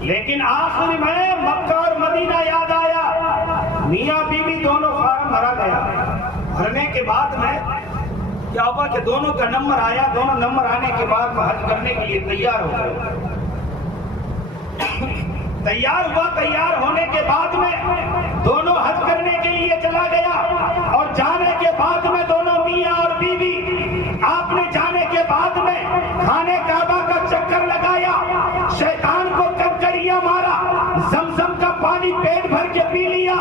لیکن آخر میں مکہ اور مدینہ یاد آیا، میاں بیوی دونوں فارم بھرا گیا۔ بھرنے کے بعد میں کیا ہوا کہ دونوں کا نمبر آیا، دونوں نمبر آنے کے بعد میں حج کرنے کے لیے تیار ہو گئے۔ تیار ہوا، تیار ہونے کے بعد میں دونوں حج کرنے کے لیے چلا گیا، اور جانے کے بعد میں دونوں میاں اور بیوی آپ نے جانے کے بعد میں خانے کعبہ کا چکر لگایا، شیطان کو کنکریاں مارا، زمزم کا پانی پیٹ بھر کے پی لیا،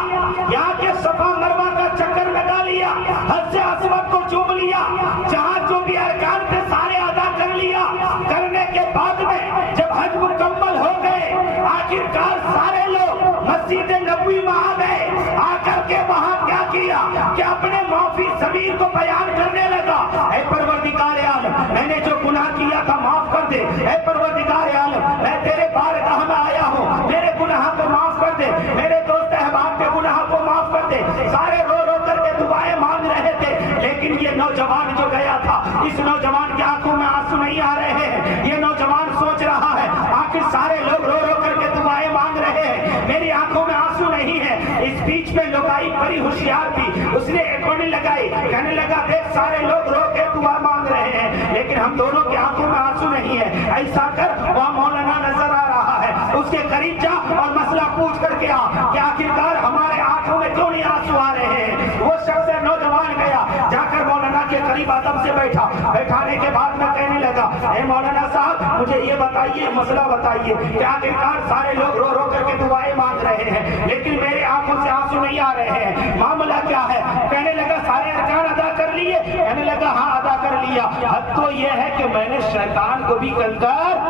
یہاں کے صفا مروہ کا چکر لگا لیا، حج اسود کو چوم لیا، جہاں جو بھی ارکان تھے سارے ادا کر لیا۔ کرنے کے بعد میں جب حج مکمل ہو گئے، آخرکار سارے لوگ مسجد نبوی میں آ گئے۔ آ کر کے وہاں کیا کیا کہ اپنے معافی ضمیر کو بیان کرنے لگا، اے پروردگار عالم، میں نے جو گناہ کیا تھا معاف کر دے، اے پروردگار عالم، میں تیرے بارگاہ میں آیا ہوں، میرے گناہ کو معاف کر دے، میرے دوست احباب کے گناہ کو معاف کر دے۔ سارے رو رو کر کے دعائیں مانگ رہے تھے، لیکن یہ نوجوان جو گیا تھا، اس نوجوان کی آنکھوں میں آنسو نہیں آ رہے ہیں۔ یہ نوجوان سوچ رہا ہے، آخر سارے لوگ رو رو کر کے دعائیں مانگ رہے ہیں، میری آنکھوں میں آنسو نہیں ہے۔ اس بیچ میں لوگائی بڑی ہوشیار تھی، اس نے ایکوڑی لگائی، کہنے لگا دیکھ سارے لوگ رو کے دعا مانگ رہے ہیں، لیکن ہم دونوں کی آنکھوں میں آنسو نہیں ہے۔ ایسا کر وہاں مولانا نظر آ رہا ہے، اس کے قریب جا اور مسئلہ پوچھ کر کے آ کہ آخرکار ہمارے آنکھوں میں کیوں نہیں آنسو آ رہے ہیں۔ وہ شخص نوجوان گیا، جا کر مولانا کے قریب ادب سے بیٹھا، بیٹھانے کے بعد میں کہنے لگا، اے مولانا صاحب مجھے یہ بتائیے، مسئلہ بتائیے کہ آخرکار سارے لوگ رو رو کر کے دعائیں مانگ رہے ہیں، لیکن میرے آنکھوں سے آنسو نہیں آ رہے ہیں، معاملہ کیا ہے؟ کہنے لگا سارے ارکان ادا کر لیے؟ کہنے لگا ہاں ادا کر لیا، حد تو یہ ہے کہ میں نے شیطان کو بھی کنکر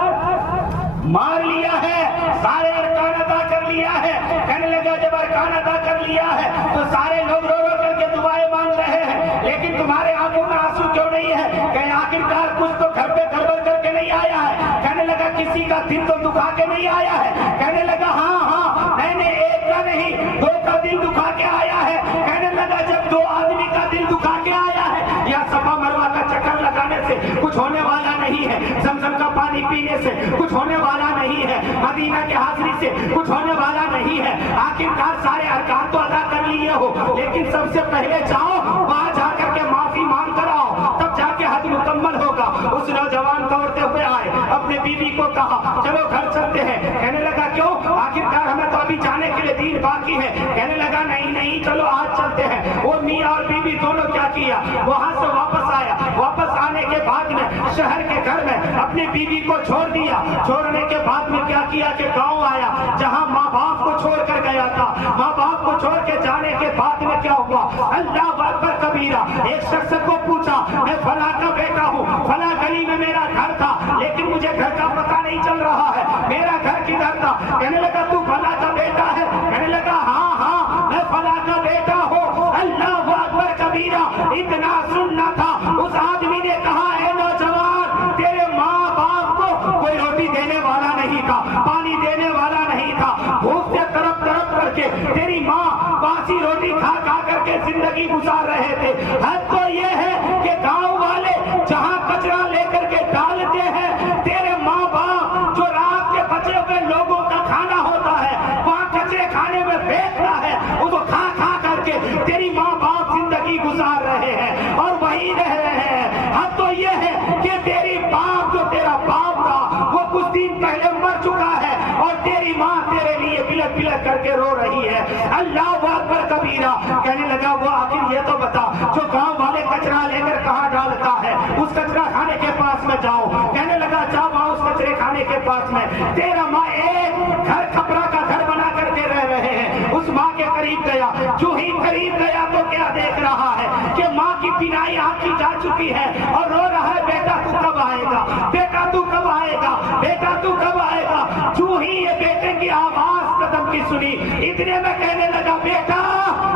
مار لیا ہے، سارے ارکان ادا کر لیا ہے۔ کہنے لگا جب ارکان ادا کر لیا ہے تو سارے لوگ رو رو کر کے دعائیں مانگ رہے ہیں، لیکن تمہارے آنکھوں میں آنسو کیوں نہیں ہے؟ کہ آخرکار کچھ تو گھر پہ گڑبڑ کر کے نہیں آیا ہے۔ کہنے لگا کسی کا دل تو دکھا کے نہیں آیا ہے؟ کہنے لگا ہاں میں نے ایک کا نہیں دو کا دل دکھا کے آیا ہے۔ کہنے لگا جب دو آدمی کا دل دکھا کے آیا ہے، یا صفا مروہ کا چکر لگانے سے کچھ ہونے والا نہیں ہے، زمزم کا پانی پینے سے کچھ ہونے والا نہیں ہے، مدینہ کے حاضری سے کچھ ہونے والا نہیں ہے، آخرکار سارے ارکان تو ادا کر لیے ہو، لیکن سب سے پہلے جاؤ وہاں جا کر کے معافی مانگ کر آؤ، تب جا کے حج مکمل ہوگا۔ اس نوجوان دوڑتے ہوئے آئے، اپنے بیوی کو کہا چلو گھر چلتے ہیں۔ کہنے لگا کیوں؟ آخرکار ہمیں تو ابھی جانے کے لیے دین باقی ہے۔ کہنے لگا نہیں چلو آج چلتے ہیں۔ وہ میاں اور بیوی دونوں کیا کیا، وہاں سے واپس آیا، واپس آنے کے بعد میں شہر کے گھر میں اپنی بیوی کو چھوڑ دیا۔ چھوڑنے کے بعد میں کیا کیا کہ گاؤں آیا، جہاں ماں باپ کو چھوڑ کر گیا تھا۔ ماں باپ کو چھوڑ کے جانے کے بعد میں کیا ہوا، اللہ اکبر کبیرہ، ایک شخص کو پوچھا میں فلاں کا بیٹا ہوں، فلاں گلی میں میرا گھر تھا، لیکن مجھے گھر کا پتہ نہیں چل رہا ہے، میرا گھر کدھر تھا؟ کہنے لگا تو فلاں کا بیٹا ہے؟ کہنے لگا ہاں میں فلاں کا بیٹا ہوں۔ اللہ اکبر کبیرہ، اتنا سننا تھا۔ اس آدمی نے کہا اے نوجوان، تیرے ماں باپ کو کوئی روٹی دینے والا نہیں تھا، پانی دینے والا نہیں تھا، بھوک سے تڑپ کر کے تیری ماں باسی روٹی کھا کر کے زندگی گزار رہے تھے۔ حد تو یہ ہے کہ گاؤں والے جہاں کچرا لے کر کے ڈالتے ہیں، تیرے ماں باپ جو رات کے بچے ہوئے لوگوں کا کھانا ہوتا ہے وہاں کچرے کھانے میں بیچتا ہے، اس کو کھا کر کے تیری ماں باپ زندگی گزار رہے ہیں اور وہی رہ رہے ہیں۔ حد تو یہ ہے کہ تیری باپ جو تیرا باپ تھا وہ کچھ دن پہلے مر چکا ہے اور تیری ماں تیرے لیے بلک بلک کر کے رو رہی ہے۔ اللہ اکبر کبیرہ، کہنے لگا وہ آخر یہ تو بتا جو گاؤں والے کچرا لے کر کہاں ڈالتا ہے، اس کچرا خانے کے پاس میں جاؤ۔ کہنے لگا جاؤ وہاں اس کچرے خانے کے پاس میں، تیرا ماں ایک گھر کپڑا کا گھر بنا کر کے رہ رہے ہیں۔ اس ماں کے قریب گیا، جو ہی قریب گیا تو کیا دیکھ رہا ہے کہ ماں کی بینائی آنکھی جا چکی ہے اور رو رہا ہے بیٹا تو کب آئے گا، بیٹا تو کب آئے گا، بیٹا تو کب آئے گا۔ جو ہی یہ بیٹے کی آواز قدم کی سنی، اتنے میں کہنے لگا بیٹا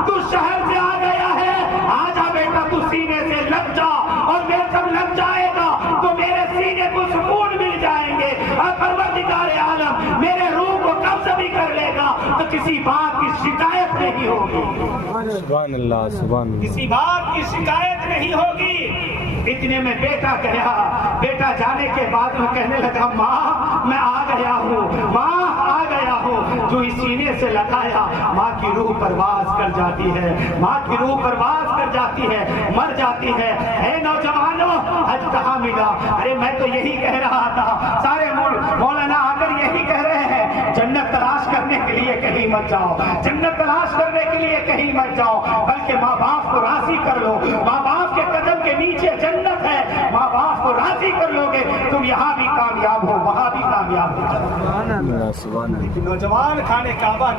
تو شہر سے آ گیا ہے، آجا بیٹا تو سینے سے لگ جا، اور میں جب لگ جائے گا تو میرے سینے کو سکون مل جائیں گے، اور پروردگار عالم میرے روح کو قبض بھی کر لے گا تو کسی بات کی شکایت نہیں ہوگی، سبحان اللہ سبحان اللہ، کسی بات کی شکایت نہیں ہوگی۔ اتنے میں بیٹا گیا، بیٹا جانے کے بعد میں کہنے لگا ماں میں آ گیا ہوں، ماں آ جو اس سینے سے لگایا ماں کی روح پرواز کر جاتی ہے، ماں کی روح پرواز کر جاتی ہے، مر جاتی ہے۔ اے نوجوانوں، حج کہاں ملا؟ ارے میں تو یہی کہہ رہا تھا، سارے مولانا آ کر یہی کہہ رہے ہیں، جنت تلاش کرنے کے لیے کہیں مت جاؤ، جنت تلاش کرنے کے لیے کہیں مت جاؤ، بلکہ ماں باپ کو راضی کر لو۔ ماں باپ کے قدم کے نیچے جنت ہے، ماں باپ کو راضی کر لو گے تم یہاں بھی کامیاب ہو، وہاں بھی کامیاب ہو۔ لیکن نوجوان خانے کعبہ گئے۔